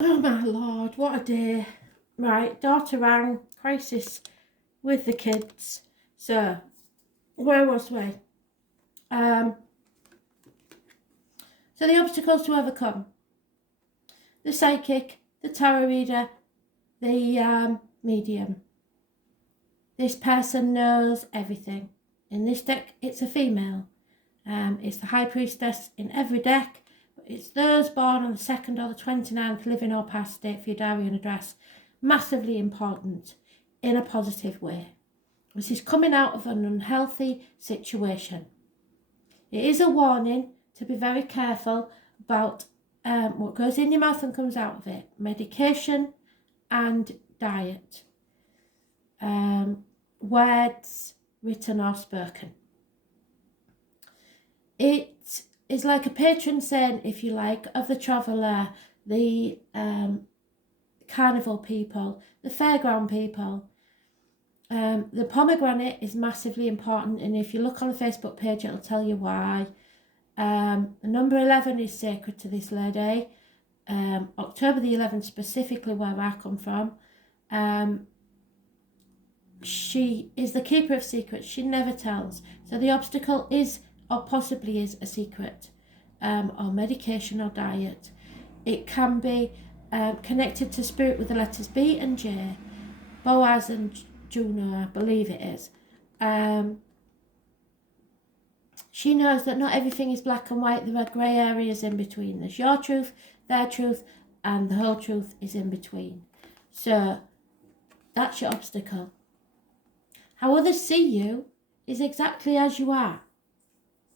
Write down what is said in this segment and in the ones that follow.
Oh my lord, what a day. Right, daughter rang, crisis with the kids. So, where was we? So the obstacles to overcome. The psychic, the tarot reader, the medium. This person knows everything. In this deck, it's a female. It's the High Priestess in every deck. It's those born on the 2nd or the 29th, living or past, date for your diary and address. Massively important in a positive way. This is coming out of an unhealthy situation. It is a warning to be very careful about what goes in your mouth and comes out of it. Medication and diet. Words written or spoken. It is like a patron saint, if you like, of the traveller, the carnival people, the fairground people. The pomegranate is massively important, and if you look on the Facebook page, it'll tell you why. The number 11 is sacred to this lady. October the 11th, specifically where I come from. She is the keeper of secrets. She never tells. So the obstacle is, or possibly is, a secret, or medication or diet. It can be connected to spirit with the letters B and J, Boaz and Juno, I believe it is. She knows that not everything is black and white. There are grey areas in between. There's your truth, their truth, and the whole truth is in between. So that's your obstacle. How others see you is exactly as you are.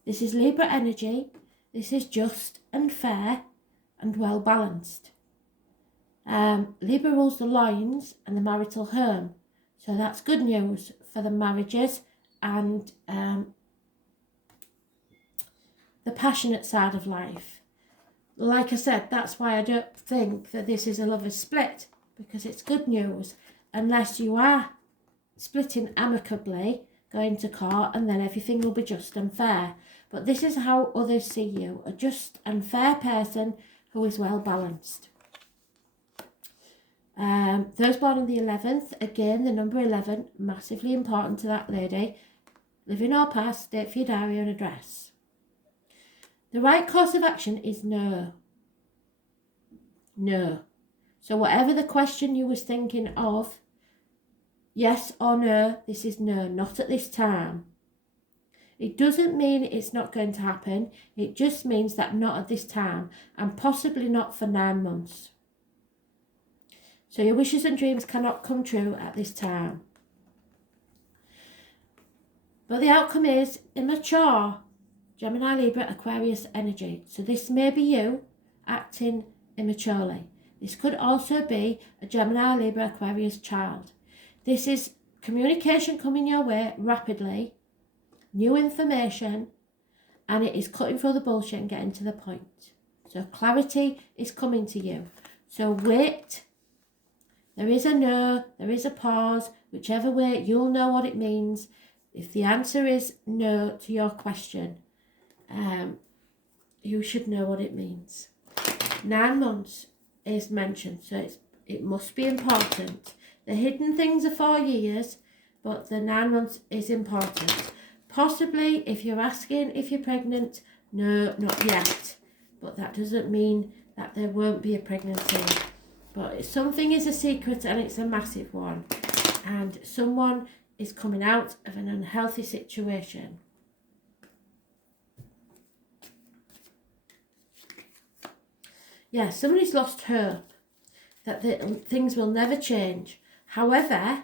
This is Libra energy. This is just and fair and well balanced. Libra rules the loins and the marital home. So that's good news for the marriages and the passionate side of life. Like I said, that's why I don't think that this is a lover's split, because it's good news, unless you are splitting amicably, going to court, and then everything will be just and fair. But this is how others see you, a just and fair person who is well balanced. Those born on the 11th, again, the number 11, massively important to that lady. Living or past, date for your diary and address. The right course of action is no. No. So whatever the question you was thinking of, yes or no, this is no, not at this time. It doesn't mean it's not going to happen. It just means that not at this time, and possibly not for 9 months. So your wishes and dreams cannot come true at this time. But the outcome is immature Gemini, Libra, Aquarius energy. So this may be you acting immaturely. This could also be a Gemini, Libra, Aquarius child. This is communication coming your way rapidly, new information, and it is cutting through the bullshit and getting to the point. So clarity is coming to you. So wait. There is a no, there is a pause. Whichever way, you'll know what it means. If the answer is no to your question, you should know what it means. 9 months is mentioned, so it must be important. The hidden things are 4 years, but the 9 months is important. Possibly, if you're asking if you're pregnant, no, not yet. But that doesn't mean that there won't be a pregnancy. But something is a secret, and it's a massive one. And someone is coming out of an unhealthy situation. Yeah, somebody's lost hope that things will never change. However,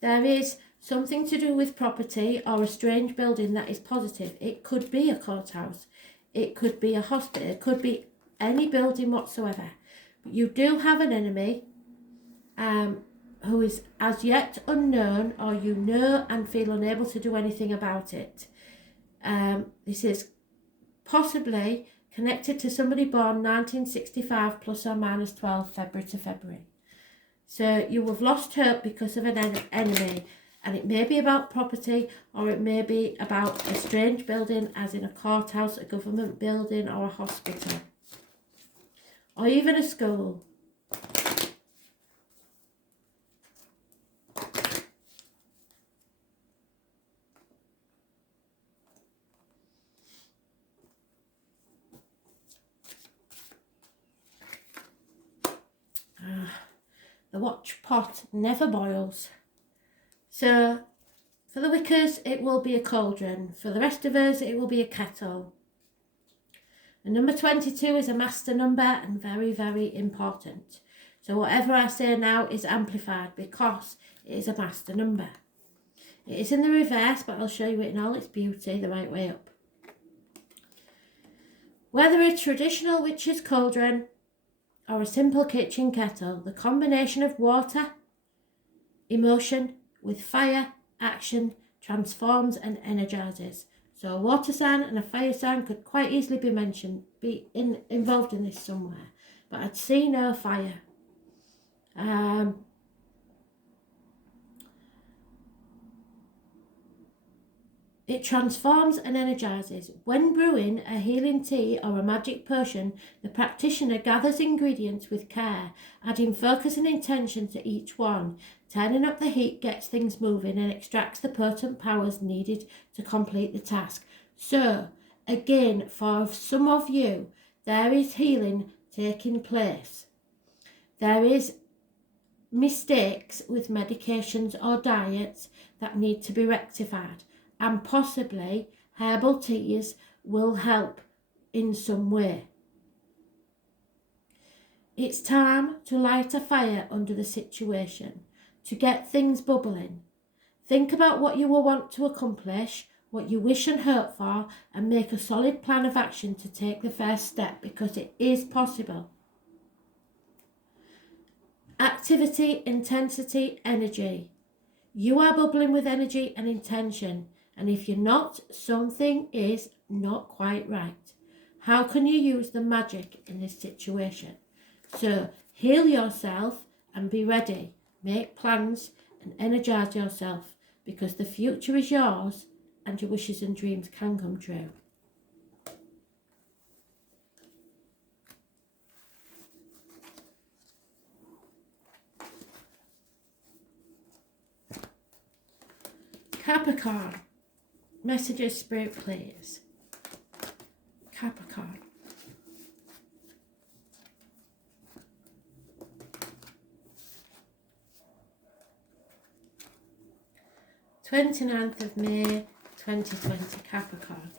there is something to do with property or a strange building that is positive. It could be a courthouse. It could be a hospital. It could be any building whatsoever. But you do have an enemy who is as yet unknown, or you know and feel unable to do anything about it. This is possibly connected to somebody born 1965 plus or minus 12 February to February. So you have lost hope because of an enemy, and it may be about property, or it may be about a strange building, as in a courthouse, a government building, or a hospital, or even a school. the watch pot never boils. So for the Wiccas, it will be a cauldron. For the rest of us, it will be a kettle. And number 22 is a master number and very, very important. So whatever I say now is amplified because it is a master number. It is in the reverse, but I'll show you it in all its beauty the right way up. Whether a traditional witch's cauldron or a simple kitchen kettle, the combination of water, emotion with fire, action, transforms and energizes. So a water sign and a fire sign could quite easily be involved in this somewhere, but I'd see no fire. It transforms and energizes. When brewing a healing tea or a magic potion, the practitioner gathers ingredients with care, adding focus and intention to each one. Turning up the heat gets things moving and extracts the potent powers needed to complete the task. So, again, for some of you, there is healing taking place. There is mistakes with medications or diets that need to be rectified. And possibly herbal teas will help in some way. It's time to light a fire under the situation, to get things bubbling. Think about what you will want to accomplish, what you wish and hope for, and make a solid plan of action to take the first step, because it is possible. Activity, intensity, energy. You are bubbling with energy and intention. And if you're not, something is not quite right. How can you use the magic in this situation? So heal yourself and be ready. Make plans and energize yourself, because the future is yours and your wishes and dreams can come true. Capricorn. Messages, Spirit, please. Capricorn. May 29th, 2020, Capricorn.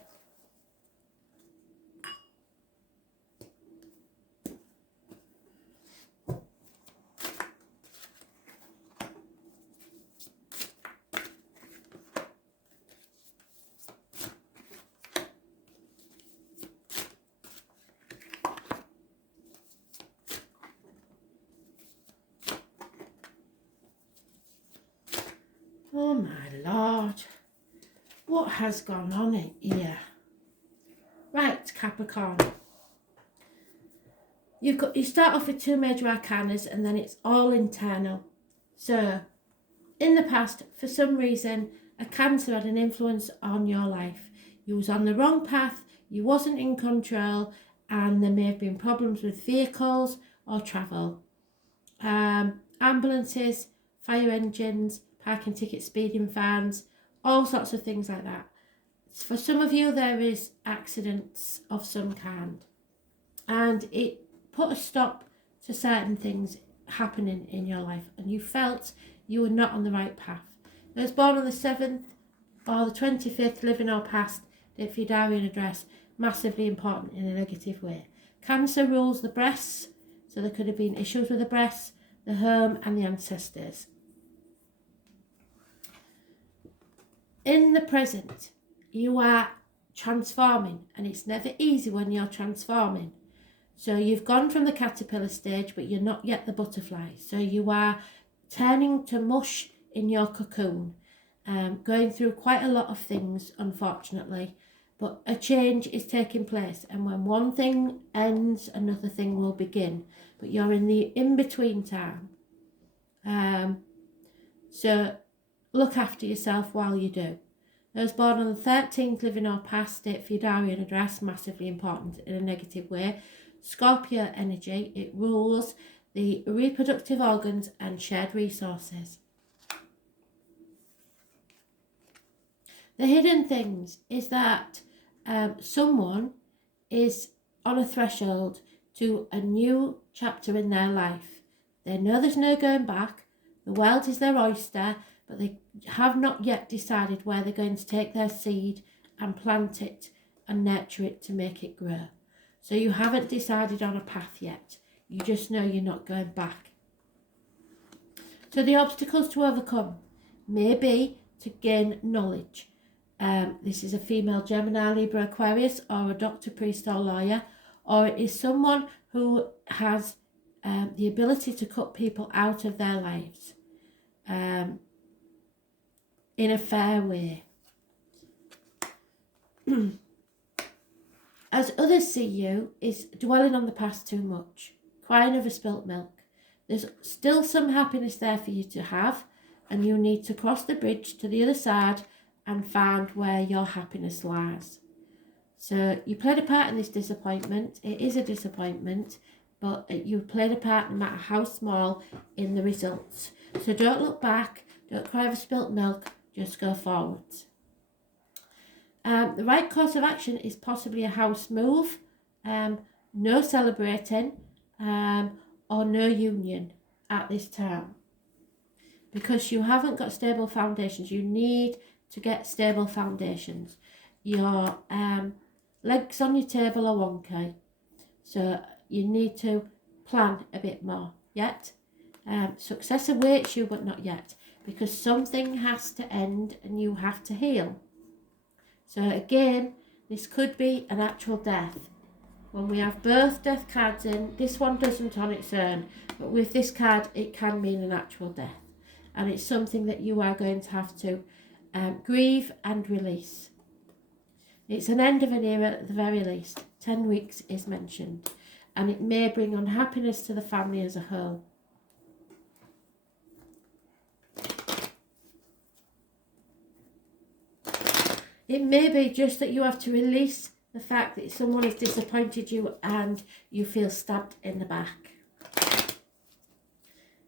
Oh my Lord, what has gone on in here? Right, Capricorn. You start off with two major arcanas and then it's all internal. So, in the past, for some reason, a Cancer had an influence on your life. You was on the wrong path, you wasn't in control, and there may have been problems with vehicles or travel. Ambulances, fire engines, parking tickets, speeding fines, all sorts of things like that. For some of you, there is accidents of some kind, and it put a stop to certain things happening in your life, and you felt you were not on the right path. Those born on the 7th or the 25th, living or past, date for your diary and address, massively important in a negative way. Cancer rules the breasts, so there could have been issues with the breasts, the home and the ancestors. In the present, you are transforming, and it's never easy when you're transforming. So you've gone from the caterpillar stage, but you're not yet the butterfly. So you are turning to mush in your cocoon, going through quite a lot of things, unfortunately. But a change is taking place, and when one thing ends, another thing will begin. But you're in the in-between time. So look after yourself while you do. Those born on the 13th, living or past, date for your diary and address, massively important in a negative way. Scorpio energy, it rules the reproductive organs and shared resources. The hidden things is that someone is on a threshold to a new chapter in their life. They know there's no going back. The world is their oyster, but they have not yet decided where they're going to take their seed and plant it and nurture it to make it grow. So you haven't decided on a path yet. You just know you're not going back. So the obstacles to overcome may be to gain knowledge. This is a female Gemini, Libra, Aquarius, or a doctor, priest, or lawyer, or it is someone who has the ability to cut people out of their lives in a fair way. As others see you is dwelling on the past too much, crying over spilt milk. There's still some happiness there for you to have, and you need to cross the bridge to the other side and find where your happiness lies. So you played a part in this disappointment. It is a disappointment, but you played a part, no matter how small, in the results. So don't look back, don't cry over spilt milk, just go forwards. The right course of action is possibly a house move, no celebrating, or no union at this time. Because you haven't got stable foundations. You need to get stable foundations. Your legs on your table are wonky. So you need to plan a bit more yet. Success awaits you, but not yet. Because something has to end and you have to heal. So again, this could be an actual death. When we have both death cards in, this one doesn't on its own, but with this card, it can mean an actual death. And it's something that you are going to have to grieve and release. It's an end of an era at the very least. 10 weeks is mentioned. And it may bring unhappiness to the family as a whole. It may be just that you have to release the fact that someone has disappointed you and you feel stabbed in the back.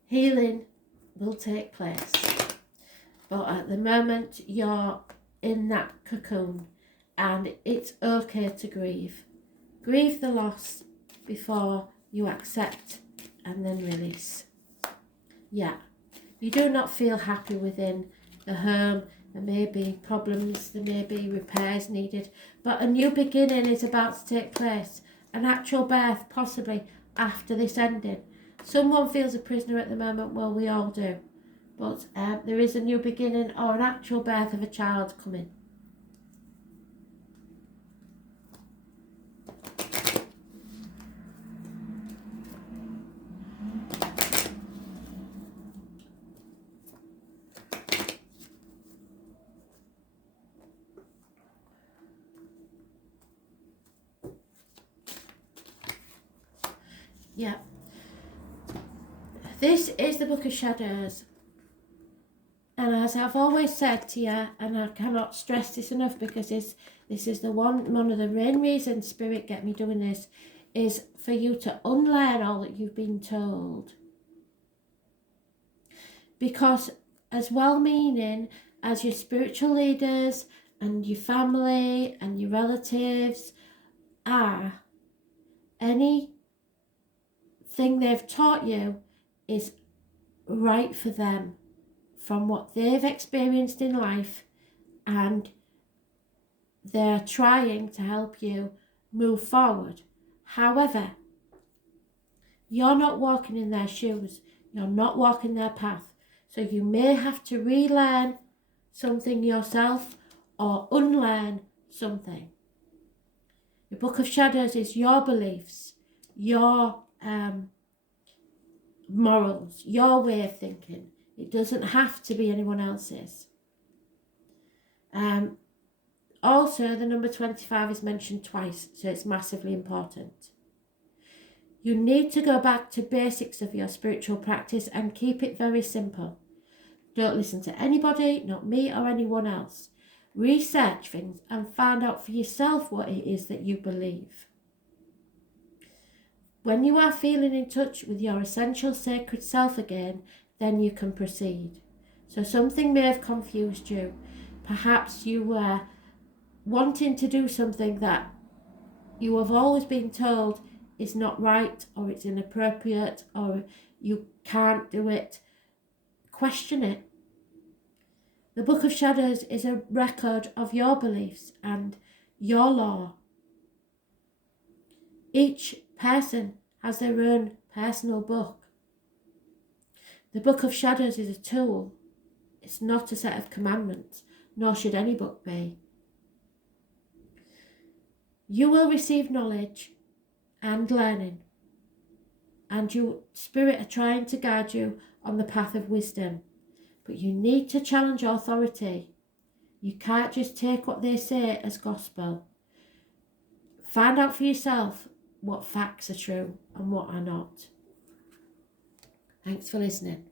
Healing will take place. But at the moment, you're in that cocoon and it's okay to grieve. Grieve the loss before you accept and then release. Yeah, you do not feel happy within the home. There may be problems, there may be repairs needed, but a new beginning is about to take place. An actual birth, possibly, after this ending. Someone feels a prisoner at the moment, well, we all do. But there is a new beginning or an actual birth of a child coming. Yeah. This is the Book of Shadows. And as I've always said to you, and I cannot stress this enough because this is the one of the main reasons Spirit get me doing this, is for you to unlearn all that you've been told. Because as well-meaning as your spiritual leaders and your family and your relatives are, anything they've taught you is right for them from what they've experienced in life, and they're trying to help you move forward. However, you're not walking in their shoes, you're not walking their path, so you may have to relearn something yourself or unlearn something. The Book of Shadows is your beliefs, your morals, your way of thinking. It doesn't have to be anyone else's. Also, the number 25 is mentioned twice, so it's massively important. You need to go back to basics of your spiritual practice and keep it very simple. Don't listen to anybody, not me or anyone else. Research things and find out for yourself what it is that you believe. When you are feeling in touch with your essential sacred self again, then you can proceed. So something may have confused you. Perhaps you were wanting to do something that you have always been told is not right, or it's inappropriate, or You can't do it. Question it. The Book of Shadows is a record of your beliefs and your law. Each person has their own personal book. The Book of Shadows is a tool. It's not a set of commandments, nor should any book be. You will receive knowledge and learning, and your spirit are trying to guide you on the path of wisdom. But you need to challenge authority. You can't just take what they say as gospel. Find out for yourself what facts are true and what are not. Thanks for listening.